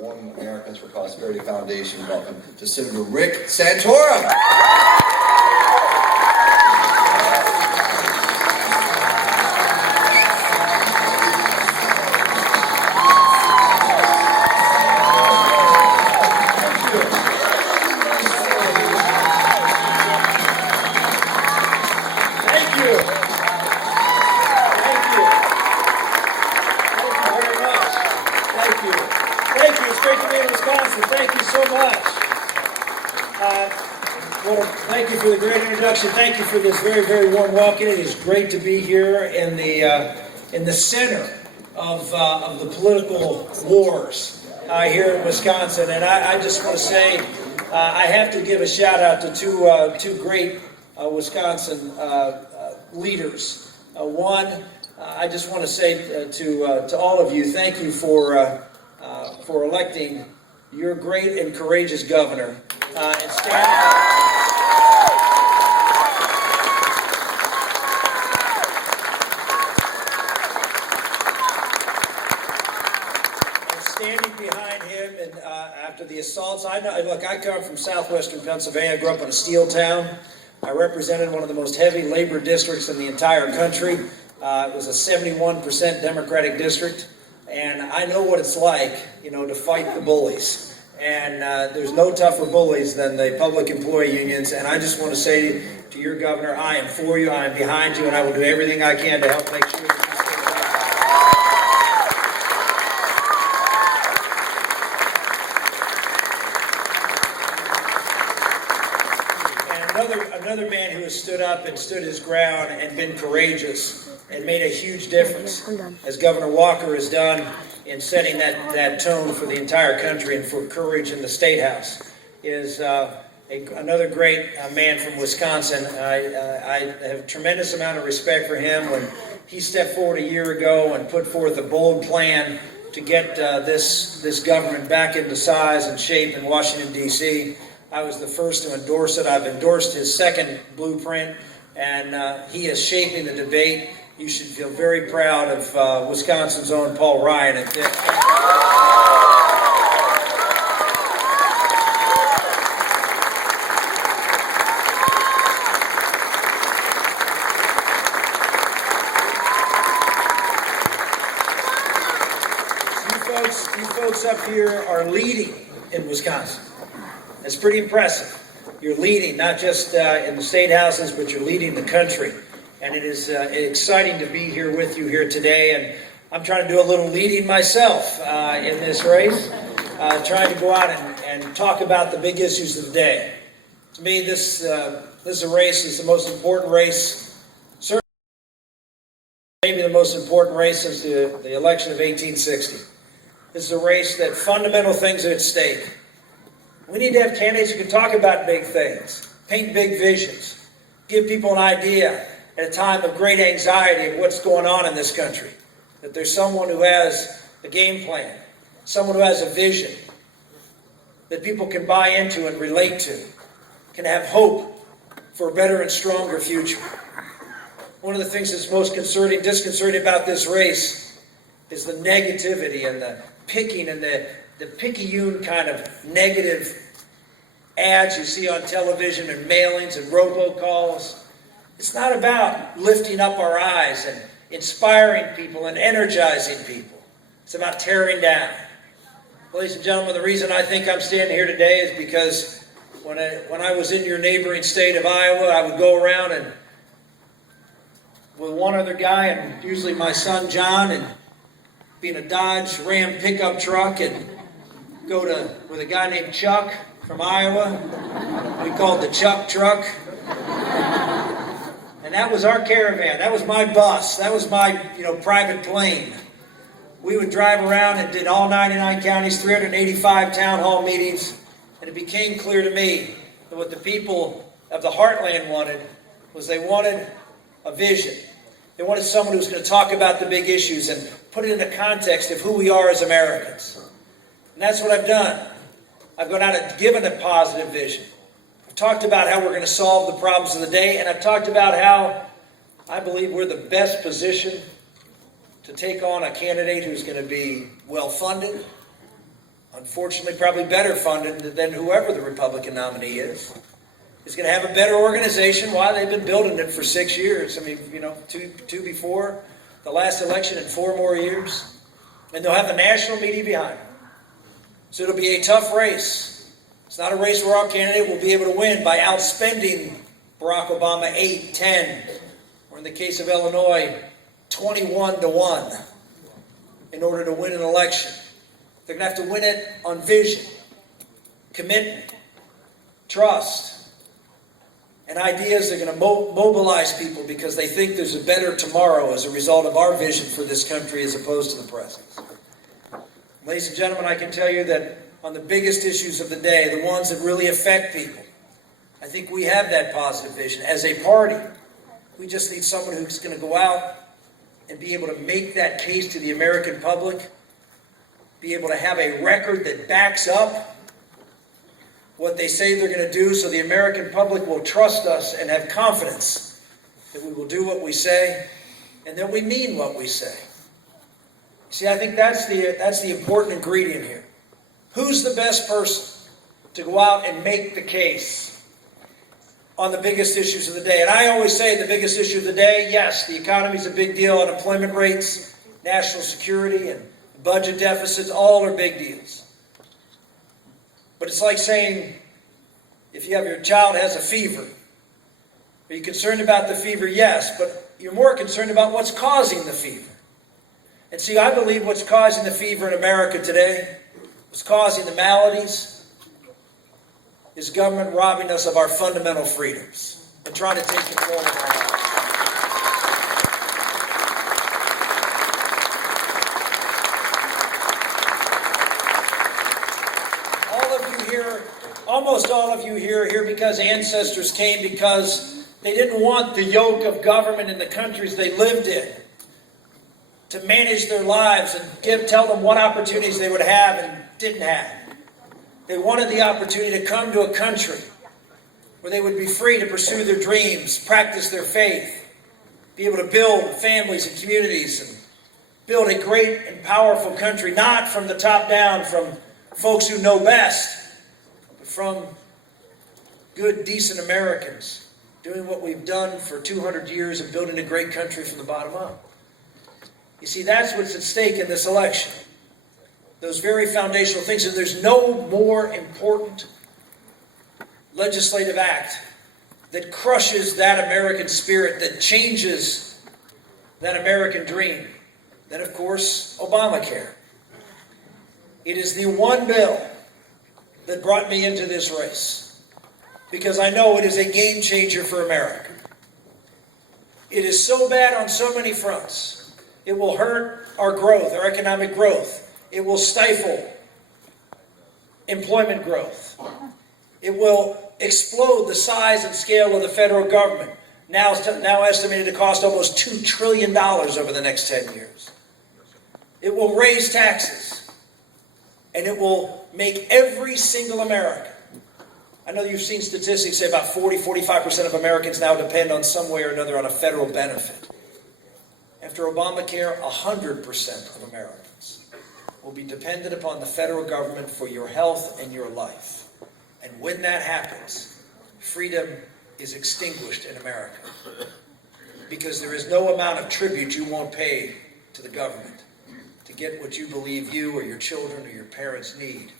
One Americans for Prosperity Foundation. Welcome to Senator Rick Santorum. Thank you so much. Thank you for the great introduction. Thank you for this very, very warm welcome. It is great to be here in the center of the political wars here in Wisconsin. And I just want to say I have to give a shout out to two great Wisconsin leaders. One, I just want to say to all of you, thank you for electing your great and courageous governor and standing behind him. And after the assaults, I come from southwestern Pennsylvania. I grew up in a steel town. I represented one of the most heavy labor districts in the entire country. It was a 71% Democratic district. And I know what it's like, to fight the bullies. And there's no tougher bullies than the public employee unions. And I just want to say to your governor, I am for you, I am behind you, and I will do everything I can to help make sure that you stay alive. And another man who has stood up and stood his ground and been courageous and made a huge difference, as Governor Walker has done in setting that tone for the entire country and for courage in the State House, is another great man from Wisconsin. I have a tremendous amount of respect for him. When he stepped forward a year ago and put forth a bold plan to get this government back into size and shape in Washington, D.C., I was the first to endorse it. I've endorsed his second blueprint, and he is shaping the debate. You should feel very proud of Wisconsin's own Paul Ryan. And you folks up here are leading in Wisconsin. It's pretty impressive. You're leading not just in the state houses, but you're leading the country. And it is exciting to be here with you here today. And I'm trying to do a little leading myself in this race, trying to go out and talk about the big issues of the day. To me, this race is the most important race, certainly maybe the most important race since the election of 1860. This is a race that fundamental things are at stake. We need to have candidates who can talk about big things, paint big visions, give people an idea at a time of great anxiety of what's going on in this country. That there's someone who has a game plan, someone who has a vision that people can buy into and relate to, can have hope for a better and stronger future. One of the things that's most disconcerting about this race is the negativity and the picking and the picayune kind of negative ads you see on television and mailings and robocalls. It's not about lifting up our eyes and inspiring people and energizing people. It's about tearing down. Ladies and gentlemen, the reason I think I'm standing here today is because when I was in your neighboring state of Iowa, I would go around and with one other guy, and usually my son John, and be in a Dodge Ram pickup truck and go with a guy named Chuck from Iowa. We called the Chuck truck. And that was our caravan. That was my bus. That was my private plane. We would drive around and did all 99 counties, 385 town hall meetings. And it became clear to me that what the people of the heartland wanted was they wanted a vision. They wanted someone who was going to talk about the big issues and put it in the context of who we are as Americans. And that's what I've done. I've gone out and given a positive vision. I've talked about how we're going to solve the problems of the day, and I've talked about how I believe we're the best position to take on a candidate who's going to be well-funded, unfortunately probably better funded than whoever the Republican nominee is going to have a better organization. Why? They've been building it for 6 years. I mean, two before the last election and 4 more years. And they'll have the national media behind them. So it'll be a tough race. It's not a race where our candidate will be able to win by outspending Barack Obama 8, 10, or in the case of Illinois, 21-1 in order to win an election. They're going to have to win it on vision, commitment, trust, and ideas that are going to mobilize people because they think there's a better tomorrow as a result of our vision for this country as opposed to the present. Ladies and gentlemen, I can tell you that on the biggest issues of the day, the ones that really affect people, I think we have that positive vision. As a party, we just need someone who's going to go out and be able to make that case to the American public, be able to have a record that backs up what they say they're going to do so the American public will trust us and have confidence that we will do what we say and that we mean what we say. See, I think that's the important ingredient here. Who's the best person to go out and make the case on the biggest issues of the day? And I always say the biggest issue of the day, yes, the economy's a big deal, unemployment rates, national security, and budget deficits, all are big deals. But it's like saying, if your child has a fever, are you concerned about the fever? Yes, but you're more concerned about what's causing the fever. And see, I believe what's causing the fever in America today, what's causing the maladies, is government robbing us of our fundamental freedoms and trying to take control of our lives. Almost all of you here are here because ancestors came because they didn't want the yoke of government in the countries they lived in to manage their lives and tell them what opportunities they would have and didn't have. They wanted the opportunity to come to a country where they would be free to pursue their dreams, practice their faith, be able to build families and communities and build a great and powerful country, not from the top down, from folks who know best, from good, decent Americans doing what we've done for 200 years of building a great country from the bottom up. You see, that's what's at stake in this election. Those very foundational things. And there's no more important legislative act that crushes that American spirit, that changes that American dream than, of course, Obamacare. It is the one bill that brought me into this race, because I know it is a game changer for America. It is so bad on so many fronts. It will hurt our growth, our economic growth. It will stifle employment growth. It will explode the size and scale of the federal government, now estimated to cost almost $2 trillion over the next 10 years. It will raise taxes, and it will make every single American. I know you've seen statistics say about 40-45% of Americans now depend on some way or another on a federal benefit. After Obamacare, 100% of Americans will be dependent upon the federal government for your health and your life. And when that happens, freedom is extinguished in America, because there is no amount of tribute you won't pay to the government to get what you believe you or your children or your parents need.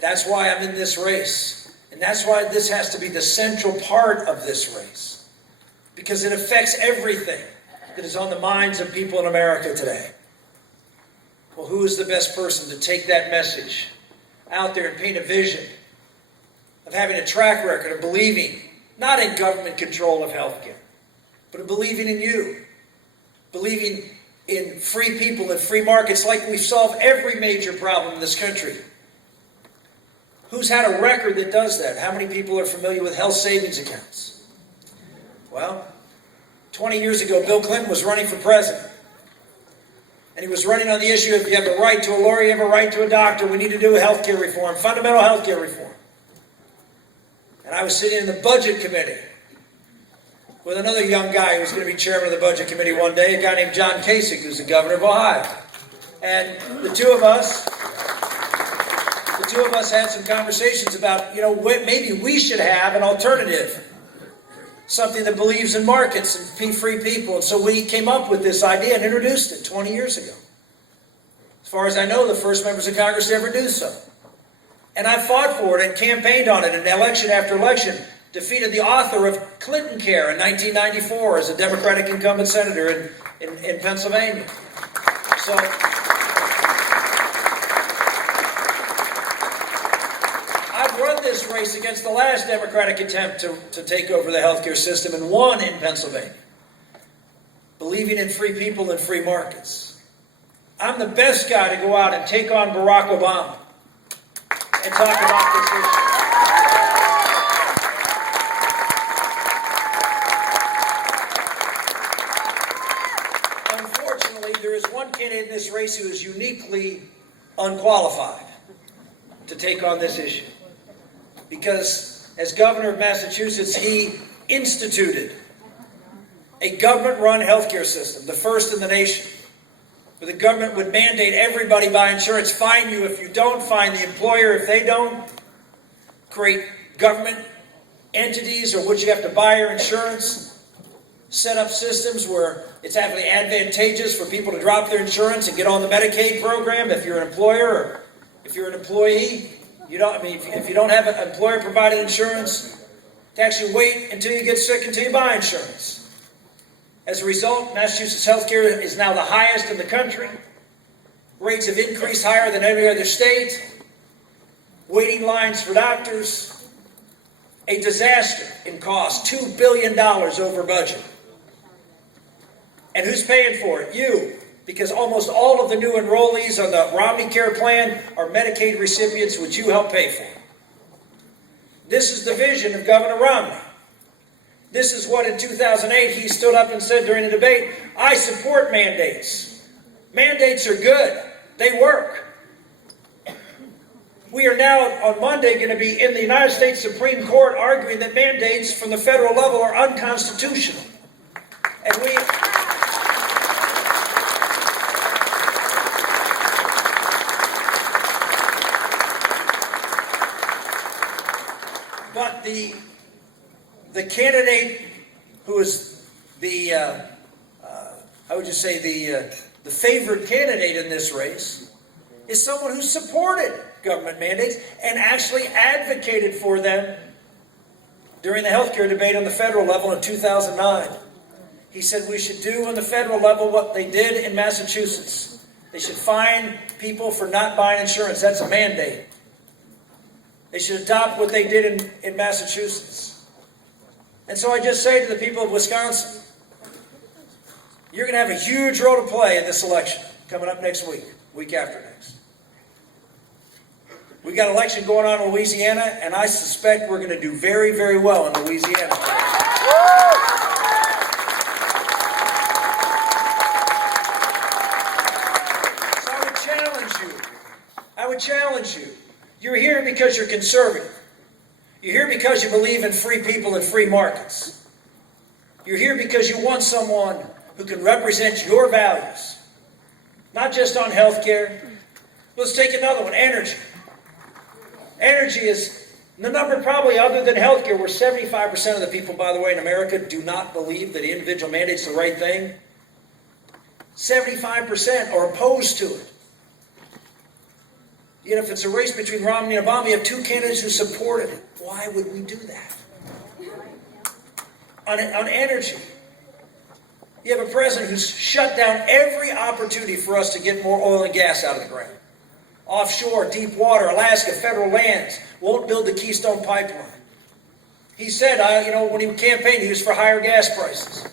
That's why I'm in this race. And that's why this has to be the central part of this race, because it affects everything that is on the minds of people in America today. Well, who is the best person to take that message out there and paint a vision of having a track record of believing, not in government control of healthcare, but of believing in you, believing in free people and free markets like we've solved every major problem in this country. Who's had a record that does that? How many people are familiar with health savings accounts? Well, 20 years ago, Bill Clinton was running for president. And he was running on the issue of, you have a right to a lawyer, you have a right to a doctor, we need to do health care reform, fundamental health care reform. And I was sitting in the budget committee with another young guy who was going to be chairman of the budget committee one day, a guy named John Kasich, who's the governor of Ohio. And the two of us had some conversations about, maybe we should have an alternative. Something that believes in markets and free people. And so we came up with this idea and introduced it 20 years ago. As far as I know, the first members of Congress to ever do so. And I fought for it and campaigned on it in election after election. Defeated the author of Clinton Care in 1994 as a Democratic incumbent senator in Pennsylvania. So I've run this race against the last Democratic attempt to take over the healthcare system and won in Pennsylvania, believing in free people and free markets. I'm the best guy to go out and take on Barack Obama and talk about this issue. Unfortunately, there is one candidate in this race who is uniquely unqualified to take on this issue. Because as governor of Massachusetts, he instituted a government-run healthcare system, the first in the nation, where the government would mandate everybody buy insurance, fine you if you don't, fine the employer if they don't, create government entities or which you have to buy your insurance, set up systems where it's actually advantageous for people to drop their insurance and get on the Medicaid program if you're an employer or if you're an employee. If you don't have an employer-provided insurance, to actually wait until you get sick until you buy insurance. As a result, Massachusetts healthcare is now the highest in the country. Rates have increased higher than every other state. Waiting lines for doctors. A disaster in cost, $2 billion over budget. And who's paying for it? You. Because almost all of the new enrollees on the Romney Care Plan are Medicaid recipients, which you help pay for. This is the vision of Governor Romney. This is what in 2008 he stood up and said during a debate, I support mandates. Mandates are good. They work. We are now on Monday going to be in the United States Supreme Court arguing that mandates from the federal level are unconstitutional. And but the candidate who is the favored candidate in this race is someone who supported government mandates and actually advocated for them during the healthcare debate on the federal level in 2009. He said we should do on the federal level what they did in Massachusetts. They should fine people for not buying insurance. That's a mandate. They should adopt what they did in Massachusetts. And so I just say to the people of Wisconsin, you're going to have a huge role to play in this election coming up next week after next. We got an election going on in Louisiana, and I suspect we're going to do very, very well in Louisiana. So I would challenge you. You're here because you're conservative. You're here because you believe in free people and free markets. You're here because you want someone who can represent your values, not just on health care. Let's take another one, energy. Energy is the number probably other than healthcare, where 75% of the people, by the way, in America do not believe that individual mandate's the right thing. 75% are opposed to it. Yet if it's a race between Romney and Obama, you have two candidates who supported it. Why would we do that? On energy, you have a president who's shut down every opportunity for us to get more oil and gas out of the ground. Offshore, deep water, Alaska, federal lands, won't build the Keystone Pipeline. He said, when he campaigned, he was for higher gas prices.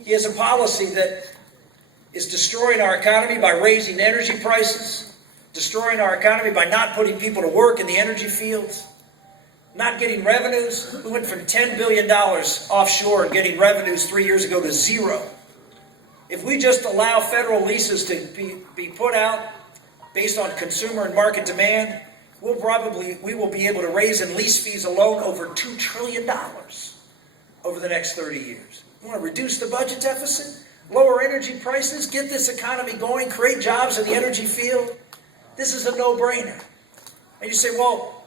He has a policy that is destroying our economy by raising energy prices, destroying our economy by not putting people to work in the energy fields, not getting revenues. We went from $10 billion offshore and getting revenues 3 years ago to zero. If we just allow federal leases to be put out based on consumer and market demand, we will be able to raise in lease fees alone over $2 trillion over the next 30 years. You want to reduce the budget deficit? lower energy prices, get this economy going, create jobs in the energy field. This is a no-brainer. And you say, well,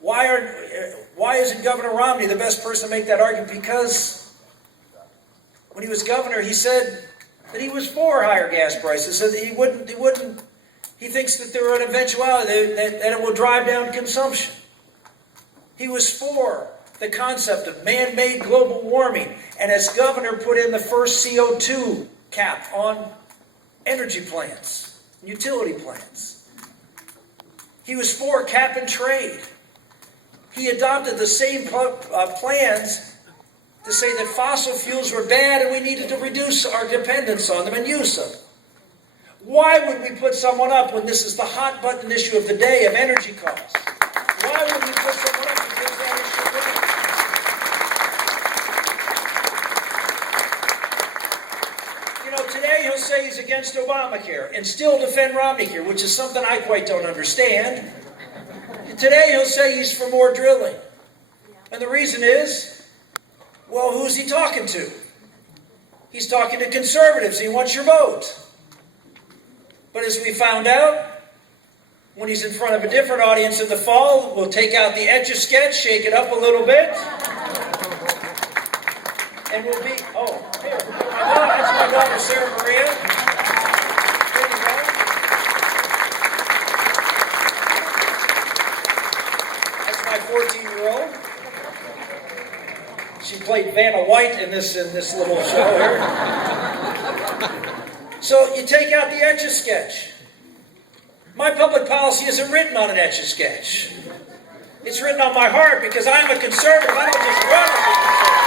why isn't Governor Romney the best person to make that argument? Because when he was governor, he said that he was for higher gas prices, so that he thinks that there are an eventuality that it will drive down consumption. He was for the concept of man-made global warming, and as governor put in the first CO2 cap on energy plants, utility plants. He was for cap and trade. He adopted the same plans to say that fossil fuels were bad and we needed to reduce our dependence on them and use them. Why would we put someone up when this is the hot button issue of the day of energy costs? Why would we put someone up who gives that issue? You know, today he'll say he's against Obamacare and still defend Romneycare, which is something I quite don't understand. Today he'll say he's for more drilling. And the reason is, well, who's he talking to? He's talking to conservatives. He wants your vote. But as we found out, when he's in front of a different audience in the fall, we'll take out the Etch-a-Sketch, shake it up a little bit, and we'll be, oh, here, that's my daughter, Sarah Maria. There you go. That's my 14-year-old. She played Vanna White in this little show here. So you take out the Etch-a-Sketch. My public policy isn't written on an Etch-a-Sketch. It's written on my heart because I'm a conservative. I don't just run as a conservative.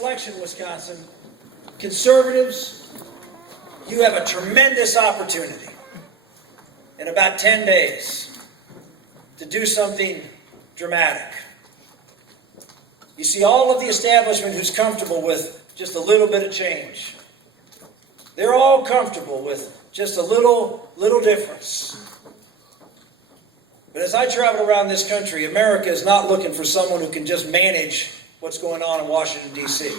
Election, Wisconsin, conservatives, you have a tremendous opportunity in about 10 days to do something dramatic. You see, all of the establishment who's comfortable with just a little bit of change, they're all comfortable with just a little difference. But as I travel around this country, America is not looking for someone who can just manage what's going on in Washington, D.C.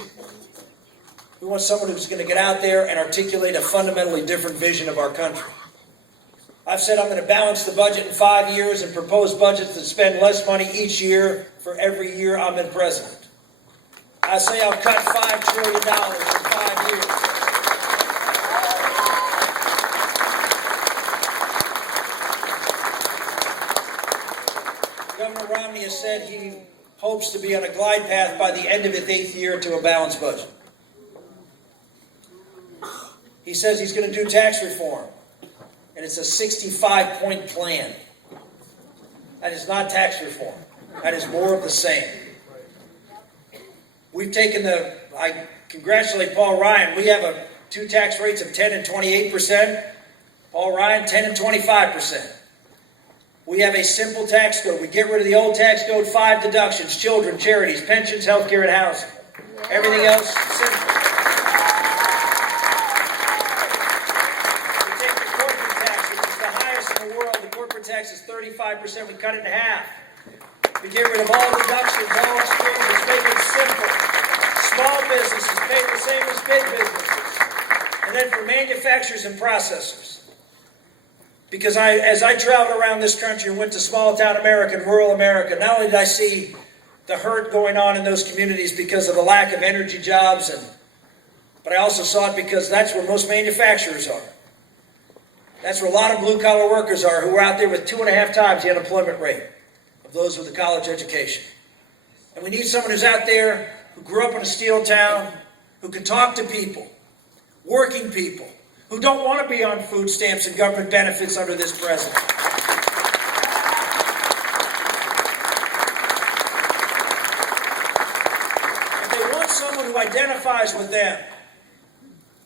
We want someone who's going to get out there and articulate a fundamentally different vision of our country. I've said I'm going to balance the budget in 5 years and propose budgets that spend less money each year for every year I'm in president. I say I'll cut $5 trillion in 5 years. Governor Romney has said he hopes to be on a glide path by the end of his 8th year to a balanced budget. He says he's going to do tax reform, and it's a 65-point plan. That is not tax reform. That is more of the same. We've taken I congratulate Paul Ryan. We have two tax rates of 10 and 28%. Paul Ryan, 10 and 25%. We have a simple tax code. We get rid of the old tax code, 5 deductions, children, charities, pensions, healthcare, and housing. Everything else, simple. We take the corporate tax, which is the highest in the world. The corporate tax is 35%. We cut it in half. We get rid of all deductions, all exclusions, make it simple. Small businesses pay the same as big businesses. And then for manufacturers and processors. Because as I traveled around this country and went to small town America and rural America, not only did I see the hurt going on in those communities because of the lack of energy jobs, but I also saw it because that's where most manufacturers are. That's where a lot of blue-collar workers are who are out there with 2.5 times the unemployment rate of those with a college education. And we need someone who's out there who grew up in a steel town, who can talk to people, working people, who don't want to be on food stamps and government benefits under this president. If they want someone who identifies with them,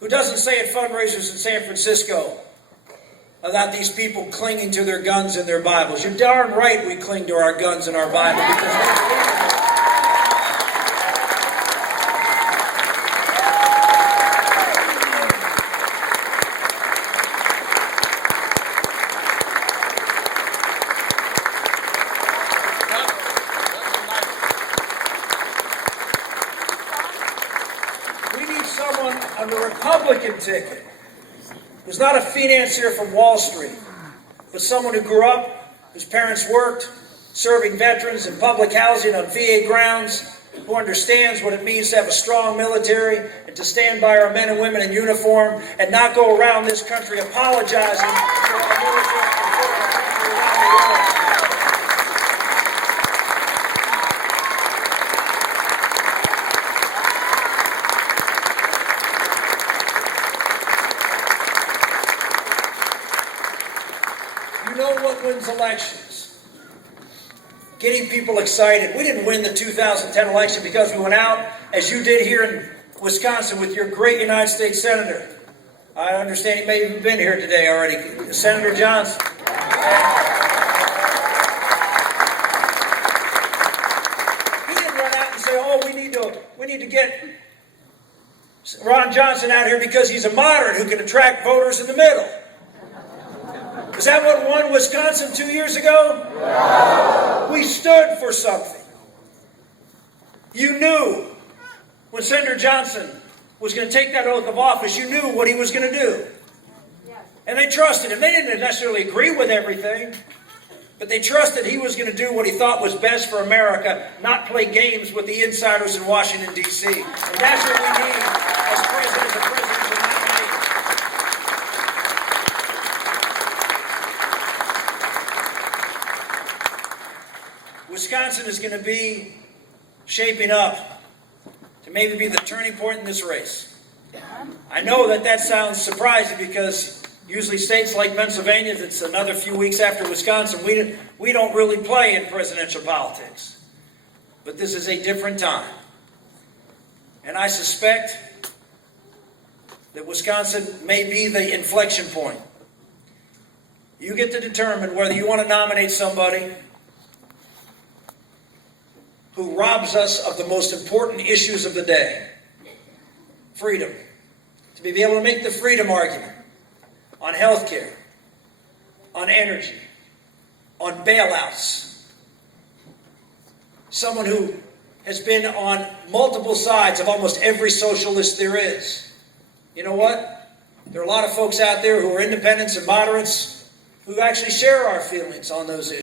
who doesn't say at fundraisers in San Francisco, about these people clinging to their guns and their Bibles. You're darn right we cling to our guns and our Bible because we believe in it. We need someone on the Republican ticket who's not a financier from Wall Street, but someone who grew up, whose parents worked, serving veterans in public housing on VA grounds, who understands what it means to have a strong military and to stand by our men and women in uniform and not go around this country apologizing for our military and for our country around the world. You know what wins elections? Getting people excited. We didn't win the 2010 election because we went out, as you did here in Wisconsin with your great United States Senator. I understand he may have even been here today already, Senator Johnson. He didn't run out and say, oh, we need to get Ron Johnson out here because he's a moderate who can attract voters in the middle. Is that what won Wisconsin 2 years ago? No. We stood for something. You knew when Senator Johnson was going to take that oath of office, you knew what he was going to do. And they trusted him. They didn't necessarily agree with everything, but they trusted he was going to do what he thought was best for America, not play games with the insiders in Washington, D.C. And that's what we need as presidential nominee. Wisconsin is going to be shaping up to maybe be the turning point in this race. I know that sounds surprising because usually states like Pennsylvania, that's another few weeks after Wisconsin, we don't really play in presidential politics. But this is a different time. And I suspect that Wisconsin may be the inflection point. You get to determine whether you want to nominate somebody who robs us of the most important issues of the day. Freedom. To be able to make the freedom argument on health care, on energy, on bailouts. Someone who has been on multiple sides of almost every socialist there is. You know what? There are a lot of folks out there who are independents and moderates who actually share our feelings on those issues.